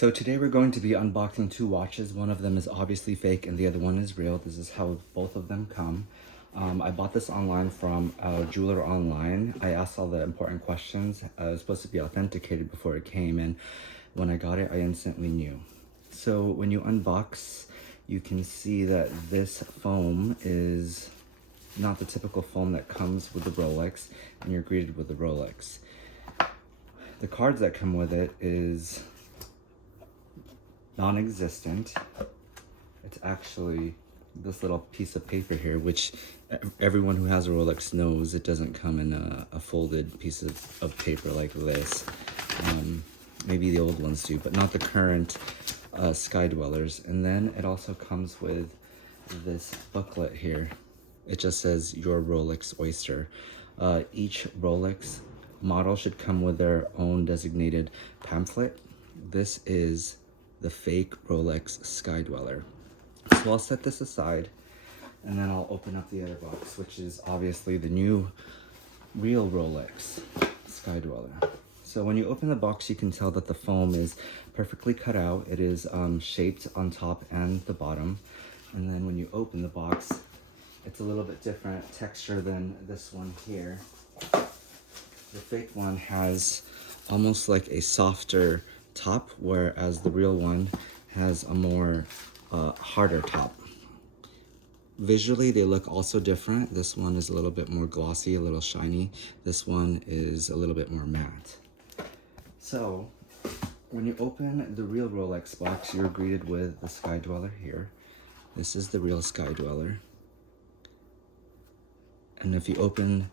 So today we're going to be unboxing two watches. One of them is obviously fake and the other one is real. This is how both of them come. I bought this online from a jeweler online. I asked all the important questions. It was supposed to be authenticated before it came, and when I got it, I instantly knew. So when you unbox, you can see that this foam is not the typical foam that comes with the Rolex, and you're greeted with the Rolex. The cards that come with it is non-existent. It's actually this little piece of paper here, which everyone who has a Rolex knows it doesn't come in a folded piece of paper like this. Maybe the old ones do, but not the current Sky Dwellers. And then it also comes with this booklet here. It just says Your Rolex Oyster. Each Rolex model should come with their own designated pamphlet. This is the fake Rolex Sky Dweller. So I'll set this aside and then I'll open up the other box, which is obviously the new real Rolex Sky Dweller. So when you open the box, you can tell that the foam is perfectly cut out. It is shaped on top and the bottom. And then when you open the box, it's a little bit different texture than this one here. The fake one has almost like a softer top, whereas the real one has a more harder top. Visually, they look also different. This one is a little bit more glossy, a little shiny. This one is a little bit more matte. So, when you open the real Rolex box, you're greeted with the Sky Dweller here. This is the real Sky Dweller. And if you open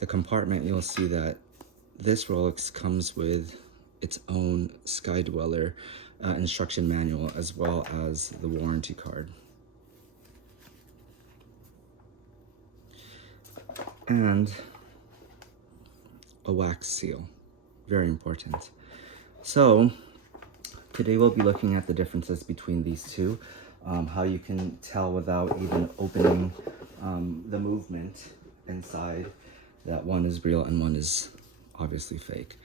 the compartment, you'll see that this Rolex comes with its own Sky Dweller instruction manual, as well as the warranty card. And a wax seal, very important. So today we'll be looking at the differences between these two, how you can tell without even opening the movement inside that one is real and one is obviously fake.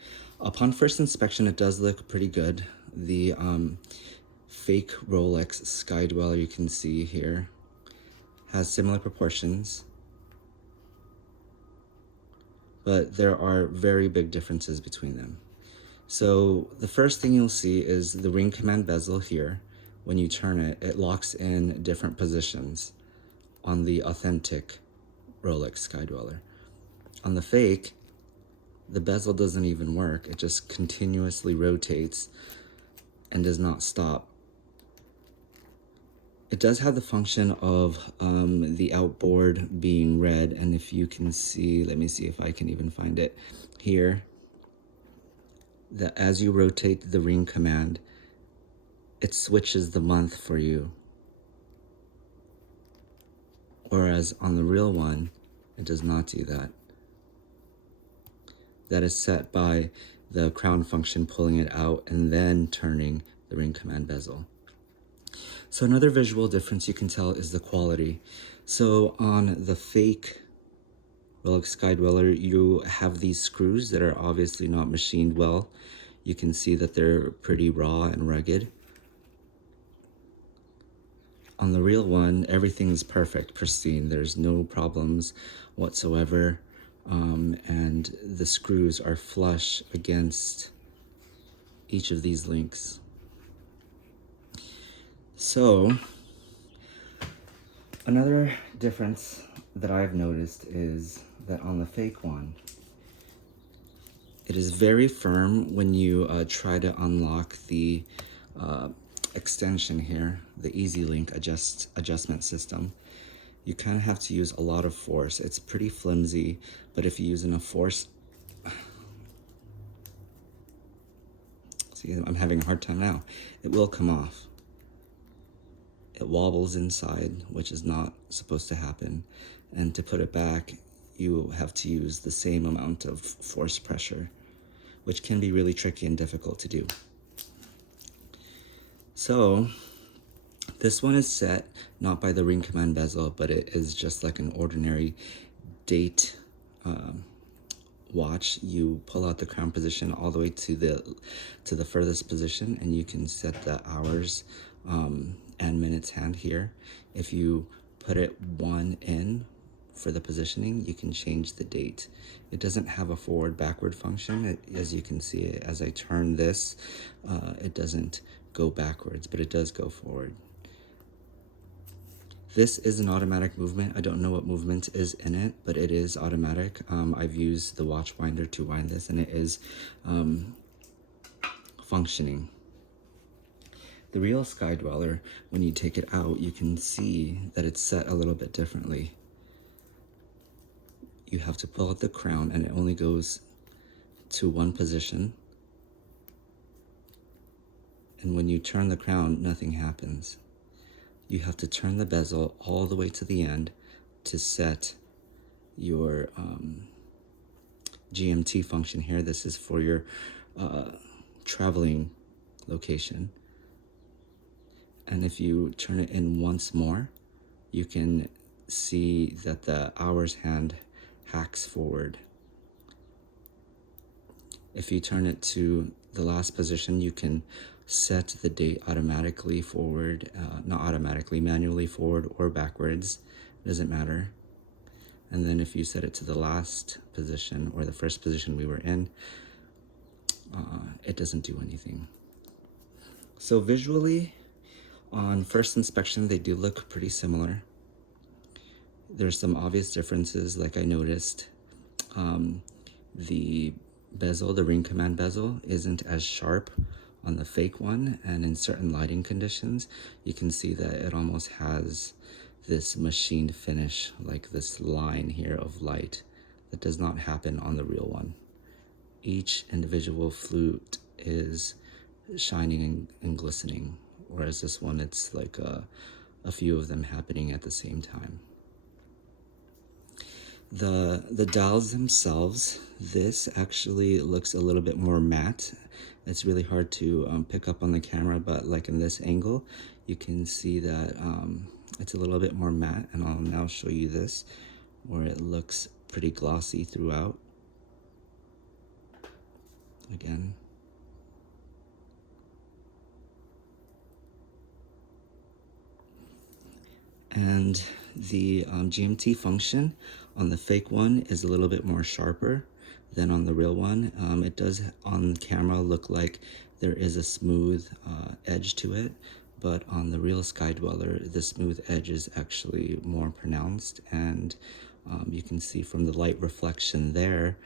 Upon first inspection, it does look pretty good. The fake Rolex Sky Dweller, you can see here, has similar proportions, but there are very big differences between them. So the first thing you'll see is the ring command bezel here. When you turn it, it locks in different positions on the authentic Rolex Sky Dweller. On the fake, the bezel doesn't even work. It just continuously rotates and does not stop. It does have the function of the outboard being red, and if you can see, let me see if I can even find it here, that as you rotate the ring command, it switches the month for you. Whereas on the real one, it does not do that. That is set by the crown function pulling it out and then turning the ring command bezel. So another visual difference you can tell is the quality. So on the fake Rolex Sky Dweller, you have these screws that are obviously not machined well. You can see that they're pretty raw and rugged. On the real one, everything is perfect, pristine. There's no problems whatsoever. And the screws are flush against each of these links. So, another difference that I've noticed is that on the fake one, it is very firm when you try to unlock the extension here, the Easy Link adjustment system. You kind of have to use a lot of force. It's pretty flimsy, but if you use enough force, see, I'm having a hard time now. It will come off. It wobbles inside, which is not supposed to happen. And to put it back, you have to use the same amount of force pressure, which can be really tricky and difficult to do. So, this one is set not by the ring command bezel, but it is just like an ordinary date watch, you pull out the crown position all the way to the furthest position, and you can set the hours and minutes hand here. If you put it 1 in for the positioning, you can change the date. It doesn't have a forward backward function. As you can see, as I turn this, it doesn't go backwards, but it does go forward. This is an automatic movement. I don't know what movement is in it, but it is automatic. I've used the watch winder to wind this, and it is functioning. The real Sky Dweller, when you take it out, you can see that it's set a little bit differently. You have to pull out the crown, and it only goes to one position. And when you turn the crown, nothing happens. You have to turn the bezel all the way to the end to set your GMT function here. This is for your traveling location. And if you turn it in once more, you can see that the hours hand hacks forward. If you turn it to the last position, you can set the date automatically forward, not automatically, manually forward or backwards, doesn't matter. And then if you set it to the last position or the first position we were in, it doesn't do anything. So visually, on first inspection, they do look pretty similar. There's some obvious differences, like I noticed. The bezel, the ring command bezel, isn't as sharp on the fake one, and in certain lighting conditions, you can see that it almost has this machined finish, like this line here of light that does not happen on the real one. Each individual flute is shining and glistening, whereas this one, it's like a few of them happening at the same time. The dials themselves, this actually looks a little bit more matte. It's really hard to pick up on the camera, but like in this angle, you can see that it's a little bit more matte, and I'll now show you this, where it looks pretty glossy throughout. Again. And the GMT function on the fake one is a little bit more sharper than on the real one. It does on camera look like there is a smooth edge to it, but on the real Sky Dweller, the smooth edge is actually more pronounced, and you can see from the light reflection there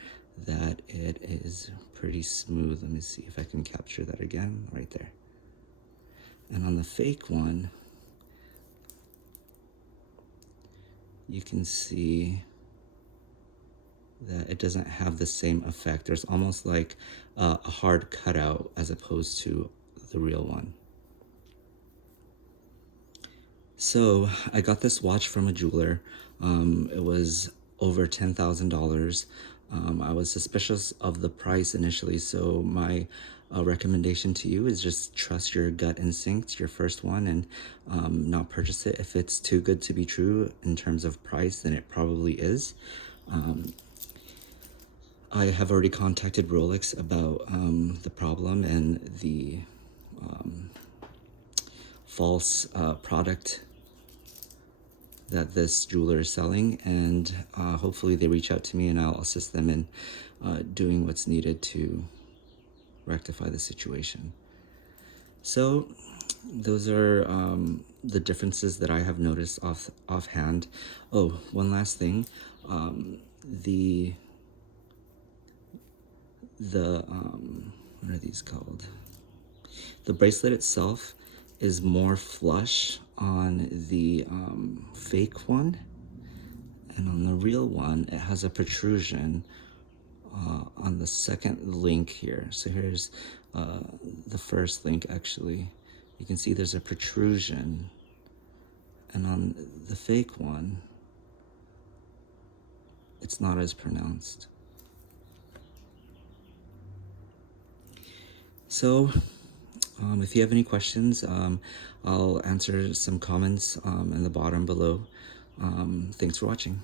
that it is pretty smooth. Let me see if I can capture that again, right there. And on the fake one, you can see that it doesn't have the same effect. There's almost like a hard cutout as opposed to the real one. So I got this watch from a jeweler. It was over $10,000. I was suspicious of the price initially, so my recommendation to you is just trust your gut instinct, your first one, and not purchase it. If it's too good to be true in terms of price, then it probably is. I have already contacted Rolex about the problem and the false product that this jeweler is selling, and hopefully they reach out to me and I'll assist them in doing what's needed to rectify the situation. So those are the differences that I have noticed offhand. Oh, one last thing. What are these called? The bracelet itself is more flush on the fake one, and on the real one it has a protrusion on the second link here. So here's the first link. Actually, you can see there's a protrusion, and on the fake one it's not as pronounced. So if you have any questions, I'll answer some comments in the bottom below. Thanks for watching.